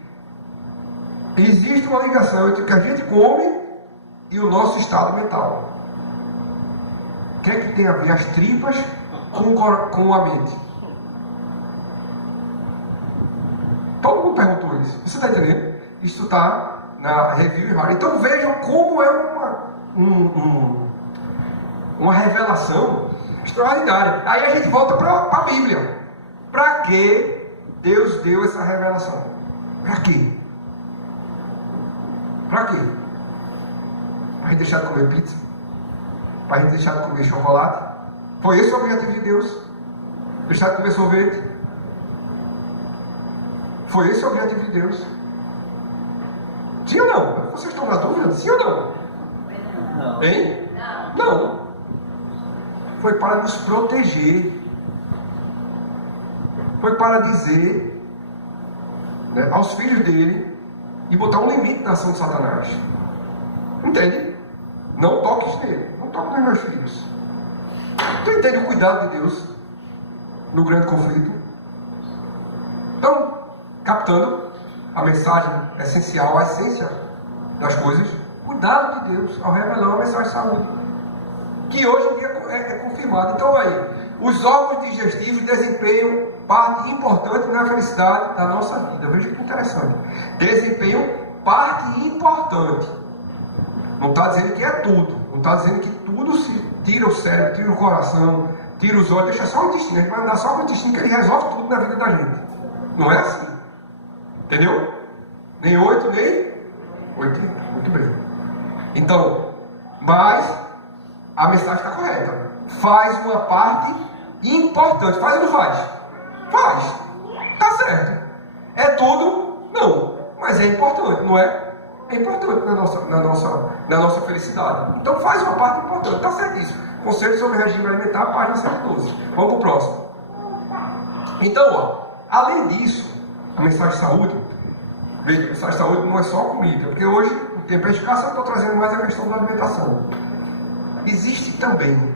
existe uma ligação entre o que a gente come e o nosso estado mental. O que é que tem a ver as tripas com a mente? Todo mundo perguntou isso. Você está entendendo? Isso está na Review Harvard. Então vejam como é uma revelação extraordinária. Aí a gente volta para a Bíblia. Para que Deus deu essa revelação? Para quê? Para quê? Para a gente deixar de comer pizza? Para a gente deixar de comer chocolate? Foi esse o objetivo de Deus? Deixar de comer sorvete? Foi esse o objetivo de Deus? Sim ou não? Vocês estão na dúvida? Sim ou não? Não. Hein? Não. Foi para nos proteger. Foi para dizer, né, aos filhos dele e botar um limite na ação de Satanás. Entende? Não toques nele. Não toques nos meus filhos. Tu entende o cuidado de Deus no grande conflito? Então, captando a mensagem essencial, a essência das coisas, cuidado de Deus ao revelar uma mensagem de saúde, que hoje em dia é confirmado. Então aí, os órgãos digestivos desempenham parte importante na felicidade da nossa vida. Veja que interessante. Desempenham parte importante. Não está dizendo que é tudo. Não está dizendo que tudo se tira o cérebro, tira o coração, tira os olhos, deixa só o intestino. A gente vai andar só com o intestino que ele resolve tudo na vida da gente. Não é assim. Entendeu? Nem 8, nem 80. Muito bem. Então, mas a mensagem está correta. Faz uma parte importante. Faz ou não faz? Faz. Tá certo. É tudo? Não. Mas é importante, não é? É importante na nossa felicidade. Então faz uma parte importante. Tá certo isso. Conceito sobre regime alimentar, página 112. Vamos pro próximo. Então, ó, além disso, a mensagem de saúde, veja, a mensagem de saúde não é só comida, porque hoje o tempo é escasso, eu estou trazendo mais a questão da alimentação. Existe também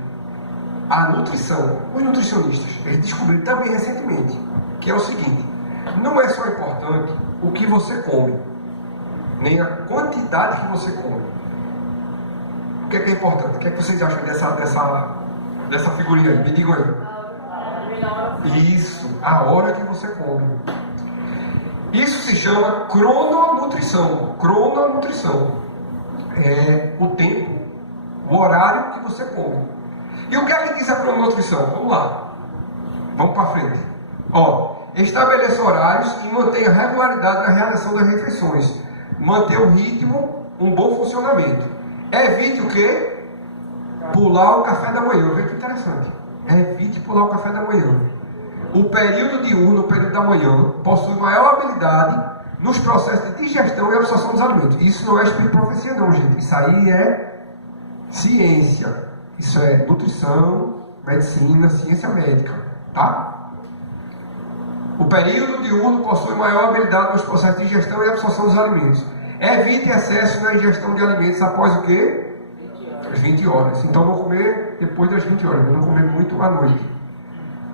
a nutrição. Os nutricionistas, eles descobriram também recentemente, que é o seguinte: não é só importante o que você come, nem a quantidade que você come. O que é importante? O que é que vocês acham dessa figurinha aí? Me digam aí. Isso, a hora que você come. Isso se chama crononutrição. Crononutrição é o tempo, o horário que você come. E o que é que diz a crononutrição? Vamos lá. Vamos para frente. Ó, estabeleça horários que mantenham a regularidade na realização das refeições. Manter o ritmo, um bom funcionamento. Evite o quê? Pular o café da manhã. Veja que interessante. Evite pular o café da manhã. O período diurno, o período da manhã, possui maior habilidade nos processos de digestão e absorção dos alimentos. Isso não é espírito de profecia não, gente. Isso aí é ciência. Isso é nutrição, medicina, ciência médica. Tá? O período diurno possui maior habilidade nos processos de digestão e absorção dos alimentos. Evite excesso na ingestão de alimentos após o quê? As 20 horas. Então vou comer depois das 20 horas. Não comer muito à noite.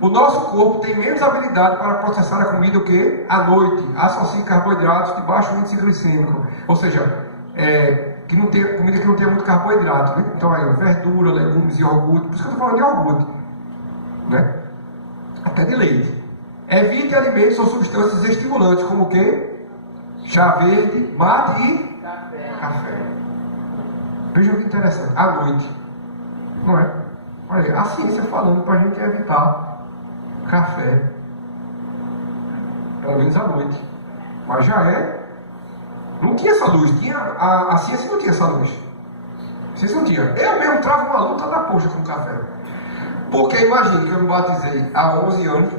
O nosso corpo tem menos habilidade para processar a comida do que à noite. Associe carboidratos de baixo índice glicêmico. Ou seja, comida que não tem muito carboidrato. Né? Então aí, verdura, legumes, iogurte. Por isso que eu estou falando de iogurte. Né? Até de leite. Evite alimentos ou substâncias estimulantes, como o quê? Chá verde, mate e café. Veja que interessante. À noite. Não é? Olha aí, a ciência falando para a gente evitar café. Pelo menos à noite. Mas já é. Não tinha essa luz. A ciência não tinha essa luz. A ciência não tinha. Eu mesmo travo uma luta da poxa com café. Porque imagine que eu me batizei há 11 anos.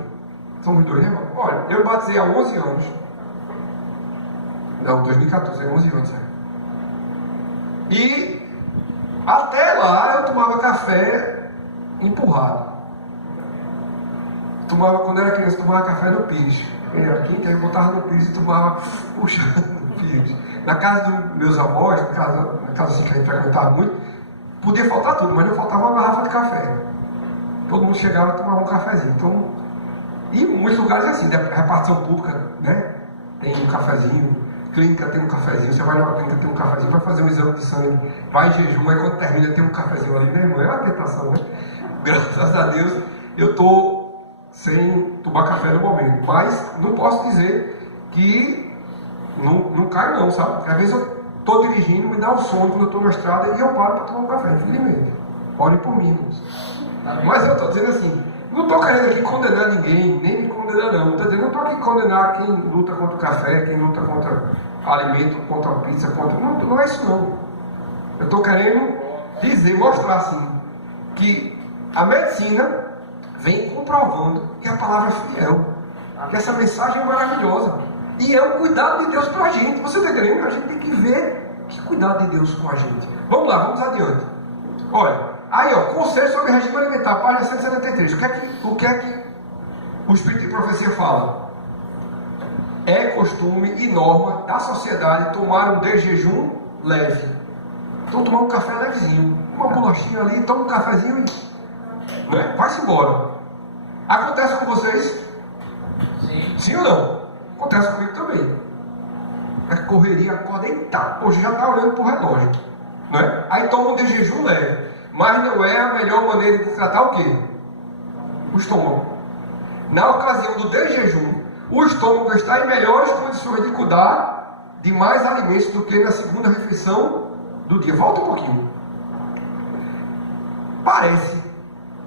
São os dois, né, irmão? Olha, eu me batizei há 11 anos. Não, 2014, é 11 anos. E até lá eu tomava café empurrado. Quando eu era criança, tomava café no pires. Era quente, aí botava no pires e tomava puxando no pires. Na casa dos meus avós, na casa assim que a gente frequentava muito, podia faltar tudo, mas não faltava uma garrafa de café. Todo mundo chegava e tomava um cafezinho. Então, e em muitos lugares assim, da repartição pública, né? Tem um cafezinho, clínica tem um cafezinho, você vai na clínica tem um cafezinho, vai fazer um exame de sangue, vai em jejum, aí quando termina tem um cafezinho ali, né, irmão? É uma tentação, né? Graças a Deus, eu estou sem tomar café no momento, mas não posso dizer que não cai não, sabe? Porque às vezes eu estou dirigindo, me dá um sono quando eu estou na estrada e eu paro para tomar um café, infelizmente. Orem por mim, irmãos. Mas eu estou dizendo assim, não estou querendo aqui condenar ninguém, nem me condenar não. Estou dizendo, não estou aqui condenar quem luta contra o café, quem luta contra alimento, contra a pizza, contra... Não é isso não. Eu estou querendo dizer, mostrar assim, que a medicina vem comprovando que a palavra é fiel, que essa mensagem é maravilhosa. E é o cuidado de Deus para a gente. Você está entendendo? A gente tem que ver que cuidado de Deus com a gente. Vamos lá, vamos adiante. Olha, aí ó, conselho sobre regime alimentar, página 173. O que é que o Espírito de Profecia fala? É costume e norma da sociedade tomar um desjejum leve. Então tomar um café levezinho, uma bolachinha ali, toma um cafezinho e... né? Vai-se embora. Acontece com vocês? Sim. Sim ou não? Acontece comigo também. É correria, acorda e tá. Hoje já está olhando para o relógio. Não é? Aí toma um de jejum leve. Mas não é a melhor maneira de tratar o quê? O estômago. Na ocasião do desjejum, o estômago está em melhores condições de cuidar de mais alimentos do que na segunda refeição do dia. Volta um pouquinho. Parece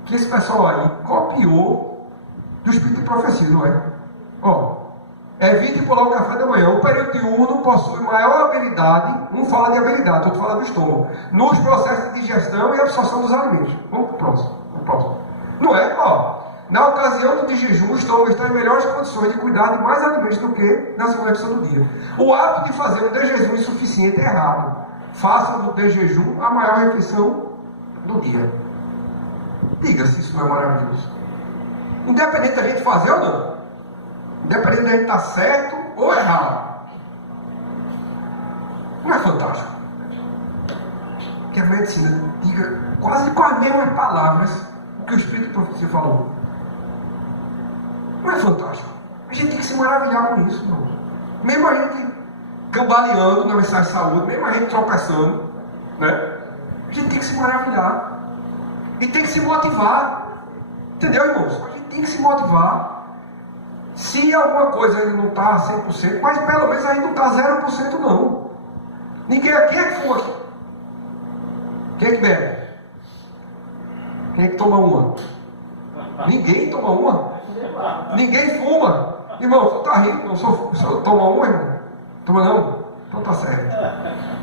que esse pessoal aí copiou do Espírito de Profecia, não é? Ó, evite pular o café da manhã. O período diurno possui maior habilidade, não fala de habilidade, estou falando do estômago, nos processos de digestão e absorção dos alimentos. Vamos para o próximo. Não é? Ó, Na ocasião do jejum, o estômago está em melhores condições de cuidar de mais alimentos do que na segunda refeição do dia. O ato de fazer um desjejum insuficiente é errado. Faça do desjejum a maior refeição do dia. Diga se isso não é maravilhoso. Independente da gente fazer ou não. Independente da gente estar certo ou errado. Não é fantástico? Que a medicina diga quase com as mesmas palavras o que o Espírito Profecia falou. Não é fantástico? A gente tem que se maravilhar com isso, não. Mesmo a gente cambaleando na mensagem de saúde, mesmo a gente tropeçando, né? A gente tem que se maravilhar. E tem que se motivar. Entendeu, irmãos? A gente tem que se motivar. Se alguma coisa ainda não está 100%, mas pelo menos ainda não está 0% não. Ninguém aqui é que fuma aqui. Quem é que bebe? Quem é que toma uma? Ninguém toma uma. Ninguém fuma. Irmão, você está rindo? Só toma uma, irmão? Toma não? Então tá certo.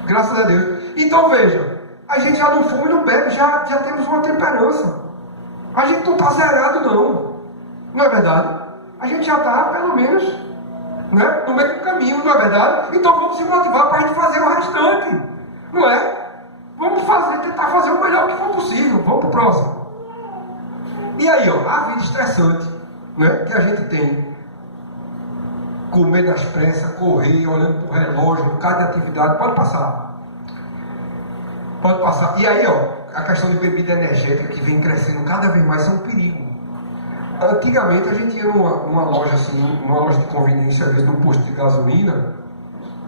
Graças a Deus. Então veja, a gente já não fuma e não bebe, já temos uma temperança. A gente não está zerado não. Não é verdade? A gente já está, pelo menos, né, no meio do caminho, não é verdade? Então vamos se motivar para a gente fazer o restante. Não é? Vamos tentar fazer o melhor que for possível. Vamos para o próximo. E aí, ó, a vida estressante, né, que a gente tem. Comer nas pressas, correr, olhando para o relógio, um bocado de atividade, pode passar. Pode passar. E aí, ó, a questão de bebida energética que vem crescendo cada vez mais é um perigo. Antigamente a gente ia numa loja assim, numa loja de conveniência, às vezes num posto de gasolina,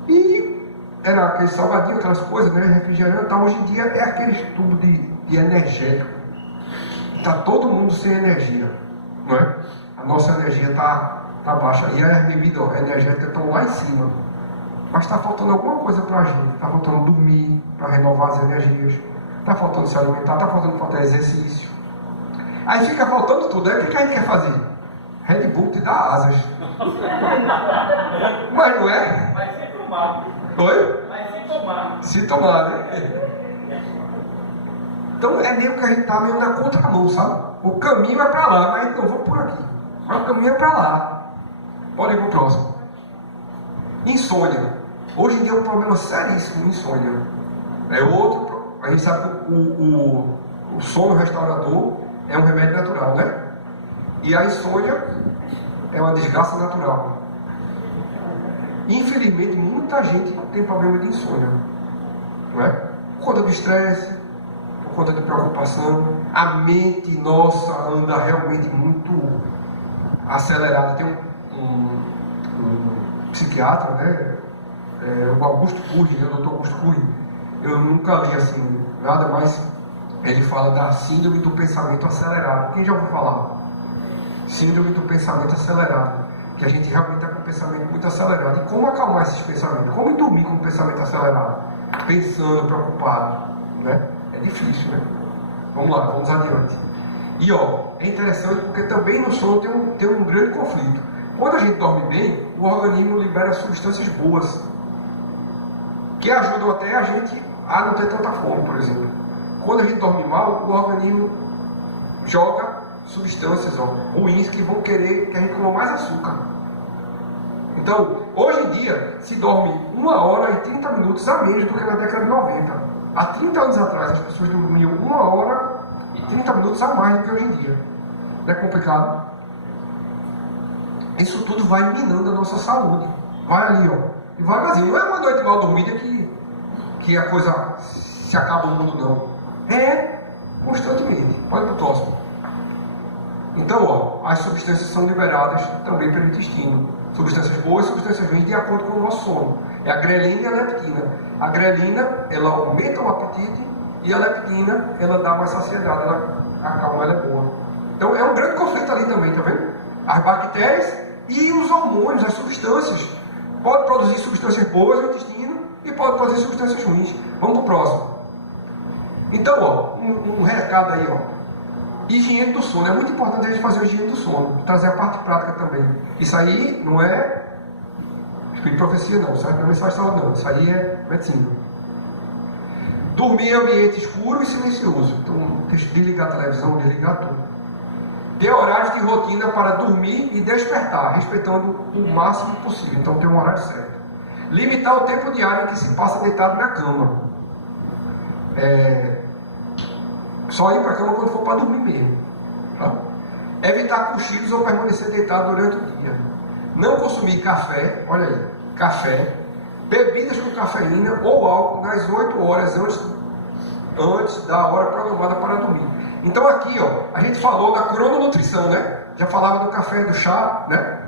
e era aquele salgadinho, aquelas coisas, né, refrigerante e tal. Hoje em dia é aquele tubo de energético. Está todo mundo sem energia, não é? A nossa energia está baixa. E as bebidas energéticas estão lá em cima. Mas está faltando alguma coisa para a gente. Está faltando dormir, para renovar as energias. Está faltando se alimentar, está faltando fazer exercício. Aí fica faltando tudo. Aí o que a gente quer fazer? Red Bull te dá asas. Mas não é? Mas sem tomar. Oi? Mas sem tomar. Se tomar, né? Então é meio que a gente está meio na contramão, sabe? O caminho é para lá, mas então vamos por aqui. Mas o caminho é para lá. Pode ir para o próximo. Insônia. Hoje em dia é um problema seríssimo, insônia. É outro. A gente sabe que o sono restaurador é um remédio natural, né? E a insônia é uma desgraça natural. Infelizmente, muita gente tem problema de insônia. Não é? Por conta do estresse, por conta de preocupação. A mente nossa anda realmente muito acelerada. Tem um psiquiatra, né? O Augusto Cury, o Dr. Augusto Cury. Eu nunca li assim, nada mais. Ele fala da síndrome do pensamento acelerado. Quem já ouviu falar? Síndrome do pensamento acelerado. Que a gente realmente está com o pensamento muito acelerado. E como acalmar esses pensamentos? Como dormir com o pensamento acelerado? Pensando, preocupado, né? É difícil, né? Vamos lá, vamos adiante. E ó, é interessante porque também no sono tem um grande conflito. Quando a gente dorme bem, o organismo libera substâncias boas, que ajudam até a gente a não ter tanta fome, por exemplo. Quando a gente dorme mal, o organismo joga substâncias ruins que vão querer que a gente coma mais açúcar. Então, hoje em dia, se dorme 1 hora e 30 minutos a menos do que na década de 90. Há 30 anos atrás, as pessoas dormiam 1 hora e 30 minutos a mais do que hoje em dia. Não é complicado? Isso tudo vai minando a nossa saúde. Vai ali, ó, devagarzinho. Não é uma noite mal dormida que a coisa se acaba no mundo, não. É constantemente. Pode ir para o próximo. Então, ó, as substâncias são liberadas também pelo intestino. Substâncias boas e substâncias ruins de acordo com o nosso sono. É a grelina e a leptina. A grelina, ela aumenta o apetite e a leptina, ela dá mais saciedade. Ela acalma, ela é boa. Então, é um grande conflito ali também, tá vendo? As bactérias e os hormônios, as substâncias. Pode produzir substâncias boas no intestino e pode produzir substâncias ruins. Vamos para o próximo. Então, ó, um recado aí, ó. Higiene do sono. É muito importante a gente fazer a higiene do sono. Trazer a parte prática também. Isso aí não é espírito de profecia, não. Isso aí não é mensagem de saúde, não. Isso aí é medicina. Dormir em ambiente escuro e silencioso. Então, desligar a televisão, desligar tudo. Ter horários de rotina para dormir e despertar, respeitando o máximo possível. Então tem um horário certo. Limitar o tempo diário em que se passa deitado na cama. Só ir para a cama quando for para dormir mesmo. Tá? Evitar cochilos ou permanecer deitado durante o dia. Não consumir café, olha aí, café, bebidas com cafeína ou álcool nas 8 horas antes da hora programada para dormir. Então aqui, ó, a gente falou da crononutrição, né? Já falava do café, do chá, né?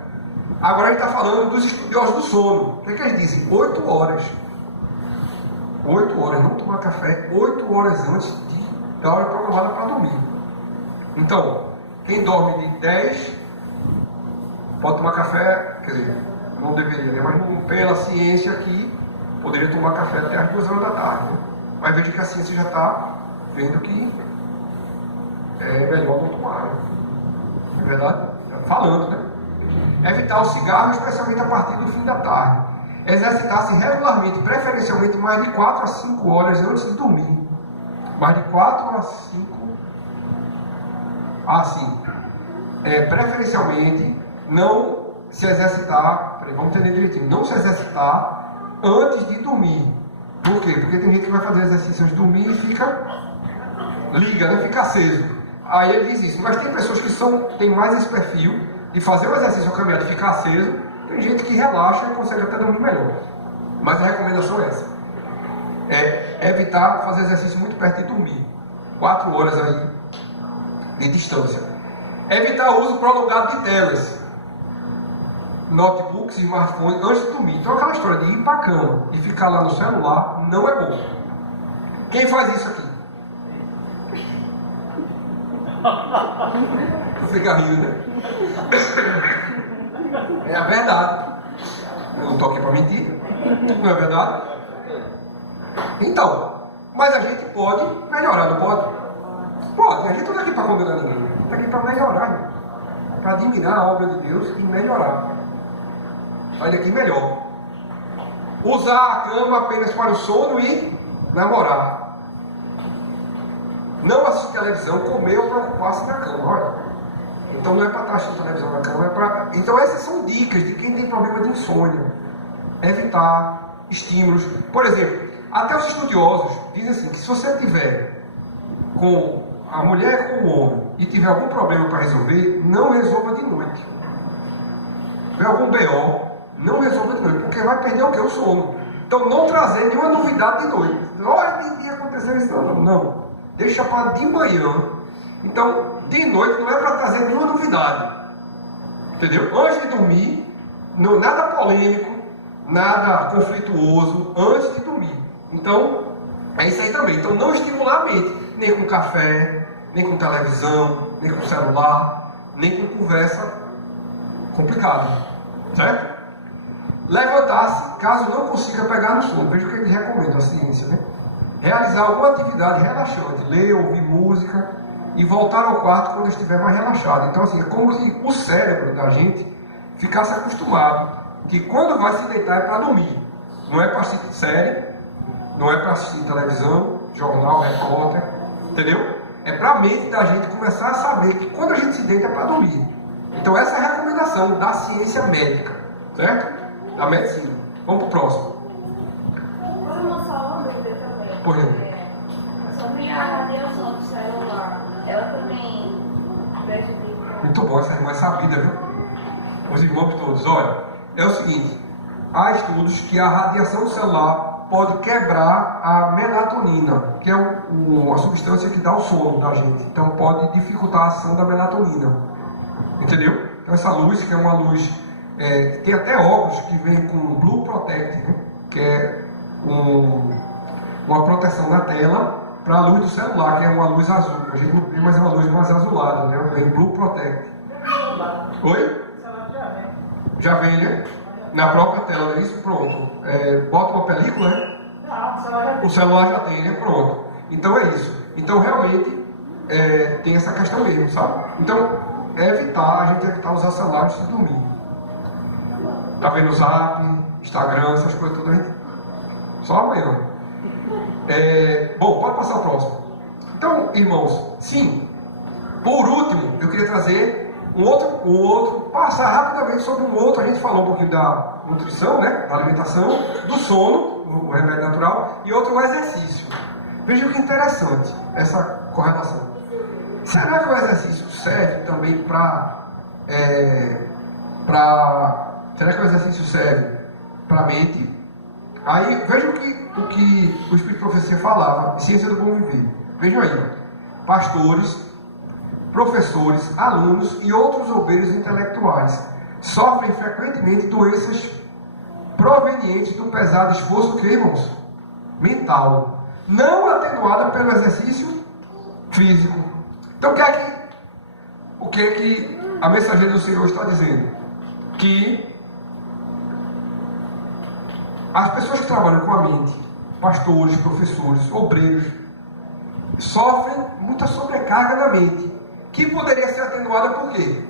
Agora a gente está falando dos estudiosos do sono. O que é que eles dizem? 8 horas. 8 horas, não tomar café 8 horas antes da hora programada para dormir. Então, quem dorme de 10 pode tomar café, quer dizer, não deveria, né? Mas pela ciência aqui, poderia tomar café até as 2 horas da tarde. Né? Mas veja que a ciência já está vendo que é melhor não tomar. Né? Não é verdade? Falando, né? Evitar o cigarro, especialmente a partir do fim da tarde. Exercitar-se regularmente, preferencialmente mais de 4 a 5 horas antes de dormir. Mais de 4 a 5. Assim. Preferencialmente, não se exercitar. Peraí, vamos entender direitinho. Não se exercitar antes de dormir. Por quê? Porque tem gente que vai fazer exercício antes de dormir e liga, né? Fica aceso. Aí ele diz isso. Mas tem pessoas que têm mais esse perfil de fazer o exercício ao caminhar, de ficar aceso. Tem gente que relaxa e consegue até dormir melhor. Mas a recomendação é essa. Evitar fazer exercício muito perto de dormir. 4 horas aí de distância. Evitar o uso prolongado de telas. Notebooks e smartphones antes de dormir. Então aquela história de ir para a cama e ficar lá no celular não é bom. Quem faz isso aqui? Fica rindo, né? É a verdade. Eu não estou aqui para mentir. Não é verdade? Então, mas a gente pode melhorar, não pode? Pode, a gente não está aqui para condenar ninguém. Está aqui para melhorar, para admirar a obra de Deus e melhorar. Sai daqui melhor. Usar a cama apenas para o sono e namorar. Não assistir televisão, comer ou preocupar-se na cama. Olha. Então não é para estar assistindo televisão na cama, é para... Então essas são dicas de quem tem problema de insônia. Evitar estímulos. Por exemplo, até os estudiosos dizem assim, que se você tiver com a mulher com o homem e tiver algum problema para resolver, não resolva de noite. Se tiver algum BO, não resolva de noite, porque vai perder o quê? O sono. Então não trazer nenhuma novidade de noite. Olha, de dia aconteceu isso. Não. Deixa para de manhã. Então, de noite não é para trazer nenhuma novidade. Entendeu? Antes de dormir, nada polêmico, nada conflituoso, antes de dormir. Então, é isso aí também. Então, não estimular a mente, nem com café, nem com televisão, nem com celular, nem com conversa complicada. Certo? Levantar-se, caso não consiga pegar no sono. Veja o que ele recomenda, a ciência, né? Realizar alguma atividade relaxante, ler, ouvir música e voltar ao quarto quando estiver mais relaxado. Então, assim, é como se o cérebro da gente ficasse acostumado que quando vai se deitar é para dormir. Não é para assistir série, não é para assistir televisão, jornal, repórter, entendeu? É para a mente da gente começar a saber que quando a gente se deita é para dormir. Então, essa é a recomendação da ciência médica, certo? Da medicina. Vamos para o próximo. Uma só dúvida também. Por exemplo. Sobre a radiação do celular, ela também prejudica. Muito bom, essa irmã é sabida, viu? Os irmãos todos. Olha, é o seguinte: há estudos que a radiação do celular pode quebrar a melatonina, que é uma substância que dá o sono da gente. Então pode dificultar a ação da melatonina. Entendeu? Então essa luz, que é uma luz... tem até óculos que vem com Blue Protect, né? Que é uma proteção na tela para a luz do celular, que é uma luz azul. A gente não vê, mas é uma luz mais azulada, né? Vem Blue Protect. Oi? Já vem, né? Na própria tela, é isso? Pronto. Bota uma película, né? O celular já tem, né? Pronto. Então é isso. Então realmente tem essa questão mesmo, sabe? Então a gente evitar usar celular antes de dormir. Tá vendo o Zap, Instagram, essas coisas tudo aí? Só amanhã. Bom, pode passar o próximo. Então, irmãos, sim, Por último, eu queria trazer passar rapidamente sobre um outro. A gente falou um pouquinho da nutrição, né? Da alimentação, do sono, o remédio natural, e outro o exercício. Veja que interessante essa correlação. Será que o exercício serve também será que o exercício serve para a mente? Aí vejam o que o Espírito Profecia falava em Ciência do Bom Viver. Vejam aí, ó. Pastores, professores, alunos e outros obreiros intelectuais sofrem frequentemente doenças provenientes do pesado esforço, irmãos? Mental, não atenuada pelo exercício físico. Então, o que é que a mensageira do Senhor está dizendo? Que as pessoas que trabalham com a mente, pastores, professores, obreiros, sofrem muita sobrecarga na mente, que poderia ser atenuada por quê?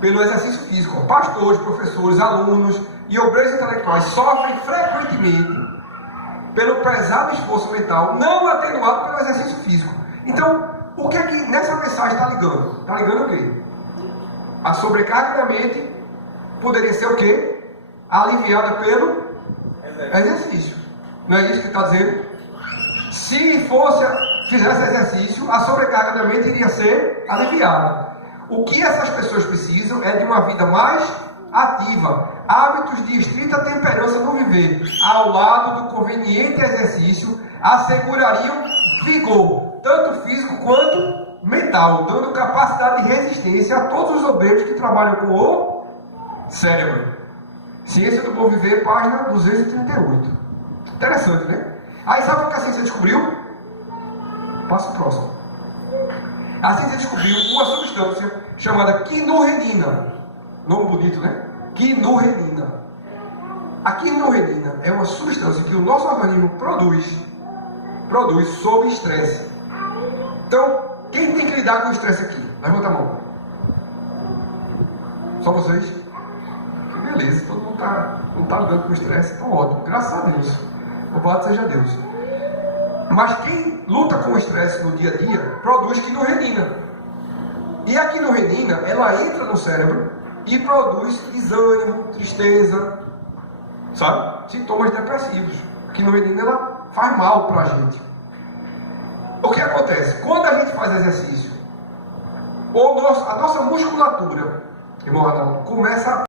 Pelo exercício físico. Pastores, professores, alunos e obreiros intelectuais sofrem frequentemente pelo pesado esforço mental, não atenuado pelo exercício físico. Então, o que é que nessa mensagem está ligando? Está ligando o quê? A sobrecarga da mente poderia ser o quê? Aliviada pelo exercício. Não é isso que está dizendo? Se fizesse exercício, a sobrecarga da mente iria ser aliviada. O que essas pessoas precisam é de uma vida mais ativa, hábitos de estrita temperança no viver, ao lado do conveniente exercício, assegurariam vigor, tanto físico quanto mental, dando capacidade de resistência a todos os obreiros que trabalham com o cérebro. Ciência do Bom Viver, página 238. Interessante, né? Aí sabe o que a ciência descobriu? Passo próximo. A ciência descobriu uma substância chamada quinorrenina. Nome bonito, né? Quinorrenina. A quinorrenina é uma substância que o nosso organismo produz sob estresse. Então, quem tem que lidar com o estresse aqui? Levanta a mão. Só vocês? Que beleza, todo mundo não está lidando com o estresse, então ótimo, graças a Deus. Louvado seja Deus. Mas quem luta com o estresse no dia a dia produz quinorrenina. E a quinorrenina, ela entra no cérebro e produz desânimo, tristeza, sabe? Sintomas depressivos. A quinorrenina, ela faz mal para a gente. O que acontece? Quando a gente faz exercício, a nossa musculatura, irmão Arnaldo, começa a